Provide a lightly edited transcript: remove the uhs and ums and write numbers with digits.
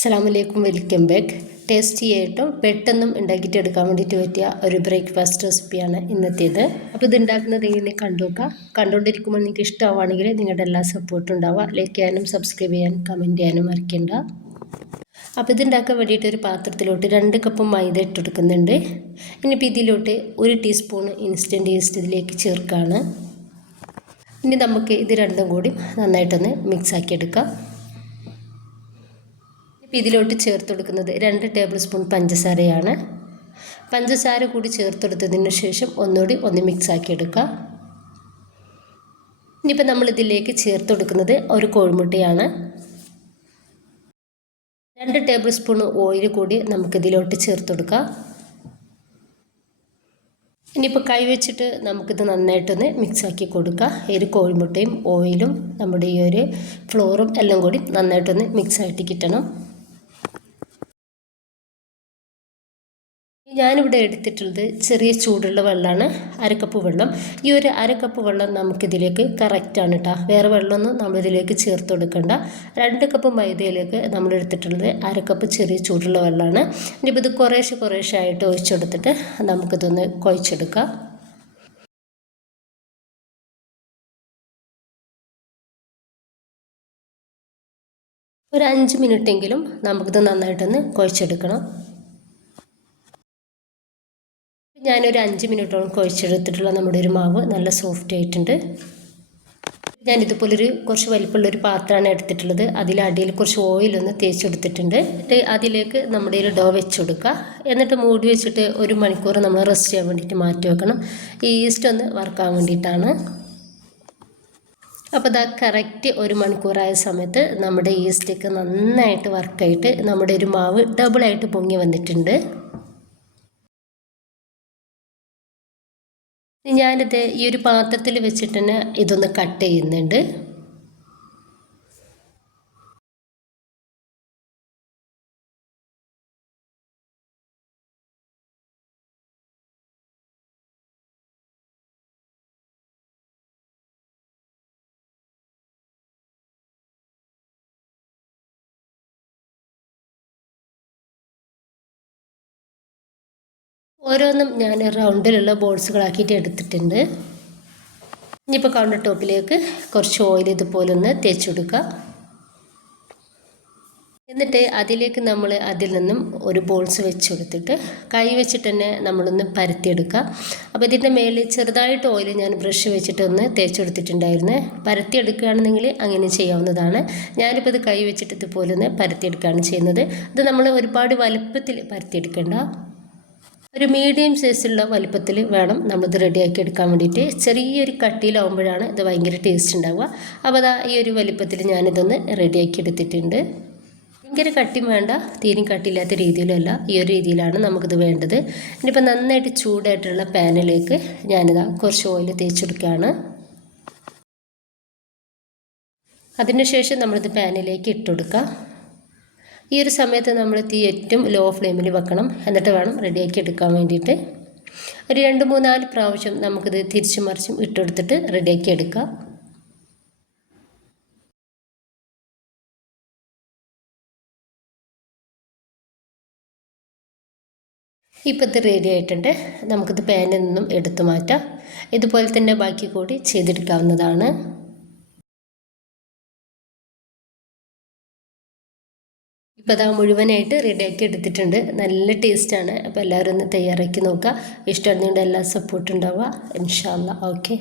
അസ്സലാമലൈക്കും, welcome back. Tasty ആയിട്ടും പെട്ടെന്നും ഉണ്ടാക്കിയിട്ടെടുക്കാൻ വേണ്ടിയിട്ട് പറ്റിയ ഒരു ബ്രേക്ക്ഫാസ്റ്റ് റെസിപ്പിയാണ് ഇന്നത്തേത്. അപ്പോൾ ഇത് ഉണ്ടാക്കുന്നത് എങ്ങനെ കണ്ടുകൊണ്ടിരിക്കുമ്പോൾ നിങ്ങൾക്ക് ഇഷ്ടമാവുകയാണെങ്കിൽ നിങ്ങളുടെ എല്ലാ സപ്പോർട്ടും ഉണ്ടാവുക. ലൈക്ക് ചെയ്യാനും സബ്സ്ക്രൈബ് ചെയ്യാനും കമൻറ്റ് ചെയ്യാനും മറക്കണ്ട. അപ്പോൾ ഇതുണ്ടാക്കാൻ വേണ്ടിയിട്ട് ഒരു പാത്രത്തിലോട്ട് 2 കപ്പ് മൈദ ഇട്ടെടുക്കുന്നുണ്ട്. ഇനിയിപ്പോൾ ഇതിലോട്ട് 1 ടീസ്പൂൺ ഇൻസ്റ്റൻറ്റ് ഈസ്റ്റ് ഇതിലേക്ക് ചേർക്കുകയാണ്. ഇനി നമുക്ക് ഇത് രണ്ടും കൂടി നന്നായിട്ടൊന്ന് മിക്സാക്കി എടുക്കാം. ഇതിലോട്ട് ചേർത്ത് കൊടുക്കുന്നത് 2 ടേബിൾ സ്പൂൺ പഞ്ചസാരയാണ്. പഞ്ചസാര കൂടി ചേർത്തെടുത്തതിന് ശേഷം ഒന്ന് മിക്സാക്കി എടുക്കുക. ഇനിയിപ്പോൾ നമ്മളിതിലേക്ക് ചേർത്ത് കൊടുക്കുന്നത് ഒരു കോഴിമുട്ടയാണ്. 2 ടേബിൾ സ്പൂൺ ഓയിൽ കൂടി നമുക്കിതിലോട്ട് ചേർത്ത് കൊടുക്കാം. ഇനിയിപ്പോൾ കൈ വെച്ചിട്ട് നമുക്കിത് നന്നായിട്ടൊന്ന് മിക്സാക്കി കൊടുക്കുക. ഈ ഒരു കോഴിമുട്ടയും ഓയിലും നമ്മുടെ ഈ ഒരു ഫ്ലോറും എല്ലാം കൂടി നന്നായിട്ടൊന്ന് മിക്സായിട്ട് കിട്ടണം. ഞാനിവിടെ എടുത്തിട്ടുള്ളത് ചെറിയ ചൂടുള്ള വെള്ളമാണ്, 1/2 കപ്പ് വെള്ളം. ഈ ഒരു 1/2 കപ്പ് വെള്ളം നമുക്കിതിലേക്ക് കറക്റ്റാണ് കേട്ടോ. വേറെ വെള്ളമൊന്നും നമ്മളിതിലേക്ക് ചേർത്ത് കൊടുക്കണ്ട. 2 കപ്പ് മൈദയിലേക്ക് നമ്മൾ എടുത്തിട്ടുള്ളത് 1/2 കപ്പ് ചെറിയ ചൂടുള്ള വെള്ളമാണ്. ഇനിയിപ്പോൾ ഇത് കുറേശ്ശെ ആയിട്ട് ഒഴിച്ചെടുത്തിട്ട് നമുക്കിതൊന്ന് കുഴച്ചെടുക്കാം. ഒരു 5 മിനിറ്റെങ്കിലും നമുക്കിത് നന്നായിട്ടൊന്ന് കുഴച്ചെടുക്കണം. ഞാനൊരു 5 മിനിറ്റോളം കുഴച്ചെടുത്തിട്ടുള്ള നമ്മുടെ ഒരു മാവ് നല്ല സോഫ്റ്റ് ആയിട്ടുണ്ട്. ഞാനിതുപോലൊരു കുറച്ച് വലിപ്പമുള്ളൊരു പാത്രമാണ് എടുത്തിട്ടുള്ളത്. അതിലടിയിൽ കുറച്ച് ഓയിലൊന്ന് തേച്ചെടുത്തിട്ടുണ്ട്. അതിലേക്ക് നമ്മുടെ ഒരു ഡോ വെച്ച് കൊടുക്കുക. എന്നിട്ട് മൂടി വെച്ചിട്ട് 1 മണിക്കൂർ നമ്മൾ റെസ്റ്റ് ചെയ്യാൻ വേണ്ടിയിട്ട് മാറ്റി വെക്കണം. ഈ ഈസ്റ്റ് ഒന്ന് വറുക്കാൻ വേണ്ടിയിട്ടാണ്. അപ്പോൾ ഇതാ കറക്റ്റ് 1 മണിക്കൂറായ സമയത്ത് നമ്മുടെ ഈസ്റ്റൊക്കെ നന്നായിട്ട് വർക്കായിട്ട് നമ്മുടെ ഒരു മാവ് ഡബിളായിട്ട് പൊങ്ങി വന്നിട്ടുണ്ട്. ഞാനിത് ഈ ഒരു പാത്രത്തിൽ വെച്ചിട്ട് തന്നെ ഇതൊന്ന് കട്ട് ചെയ്യുന്നുണ്ട്. ഓരോന്നും ഞാൻ റൗണ്ടിലുള്ള ബോൾസുകളാക്കിയിട്ട് എടുത്തിട്ടുണ്ട്. ഇനിയിപ്പോൾ കൗണ്ടർ ടോപ്പിലേക്ക് കുറച്ച് ഓയിൽ ഇതുപോലെ ഒന്ന് തേച്ച് കൊടുക്കുക. എന്നിട്ട് അതിലേക്ക് നമ്മൾ അതിൽ നിന്നും ഒരു ബോൾസ് വെച്ച് കൊടുത്തിട്ട് കൈ വെച്ചിട്ട് തന്നെ നമ്മളൊന്ന് പരത്തിയെടുക്കുക. അപ്പോൾ ഇതിൻ്റെ മേലെ ചെറുതായിട്ട് ഓയിൽ ഞാൻ ബ്രഷ് വെച്ചിട്ട് ഒന്ന് തേച്ച് കൊടുത്തിട്ടുണ്ടായിരുന്നു. പരത്തിയെടുക്കുകയാണെന്നെങ്കിൽ അങ്ങനെ ചെയ്യാവുന്നതാണ്. ഞാനിപ്പോൾ ഇത് കൈ വെച്ചിട്ട് ഇതുപോലെ ഒന്ന് പരത്തിയെടുക്കുകയാണ് ചെയ്യുന്നത്. ഇത് നമ്മൾ ഒരുപാട് വലുപ്പത്തിൽ പരത്തിയെടുക്കേണ്ട, ഒരു മീഡിയം സൈസുള്ള വലുപ്പത്തിൽ വേണം നമ്മളിത് റെഡിയാക്കി എടുക്കാൻ വേണ്ടിയിട്ട്. ചെറിയൊരു കട്ടിയിലാവുമ്പോഴാണ് ഇത് ഭയങ്കര ടേസ്റ്റ് ഉണ്ടാവുക. അപ്പോൾ അതാ ഈ ഒരു വലുപ്പത്തിൽ ഞാനിതൊന്ന് റെഡിയാക്കി എടുത്തിട്ടുണ്ട്. ഭയങ്കര കട്ടിയും വേണ്ട, തീരും കട്ടിയില്ലാത്ത രീതിയിലല്ല, ഈ ഒരു രീതിയിലാണ് നമുക്കിത് വേണ്ടത്. ഇനിയിപ്പോൾ നന്നായിട്ട് ചൂടായിട്ടുള്ള പാനിലേക്ക് ഞാനിതാ കുറച്ച് ഓയിൽ തേച്ചെടുക്കുകയാണ്. അതിനുശേഷം നമ്മളിത് പാനിലേക്ക് ഇട്ടുകൊടുക്കുക. ഈ ഒരു സമയത്ത് നമ്മൾ തീ ഏറ്റവും ലോ ഫ്ലെയിമിൽ വെക്കണം. എന്നിട്ട് വേണം റെഡിയാക്കി എടുക്കാൻ വേണ്ടിയിട്ട്. ഒരു 2-3-4 പ്രാവശ്യം നമുക്കിത് തിരിച്ചും മറിച്ചും ഇട്ടെടുത്തിട്ട് റെഡിയാക്കി എടുക്കാം. ഇപ്പോൾ ഇത് റെഡി ആയിട്ടുണ്ട്. നമുക്കിത് പാനിൽ നിന്നും എടുത്തു മാറ്റാം. ഇതുപോലെ തന്നെ ബാക്കി കൂടി ചെയ്തെടുക്കാവുന്നതാണ്. ഇപ്പോൾ അതാ മുഴുവനായിട്ട് റെഡിയാക്കി എടുത്തിട്ടുണ്ട്. നല്ല ടേസ്റ്റാണ്. അപ്പോൾ എല്ലാവരും ഒന്ന് തയ്യാറാക്കി നോക്കുക. ഇഷ്ടമാണെന്നുണ്ടെങ്കിൽ എല്ലാ സപ്പോർട്ടും ഉണ്ടാവുക. ഇൻഷാ അല്ലാ. ഓക്കെ.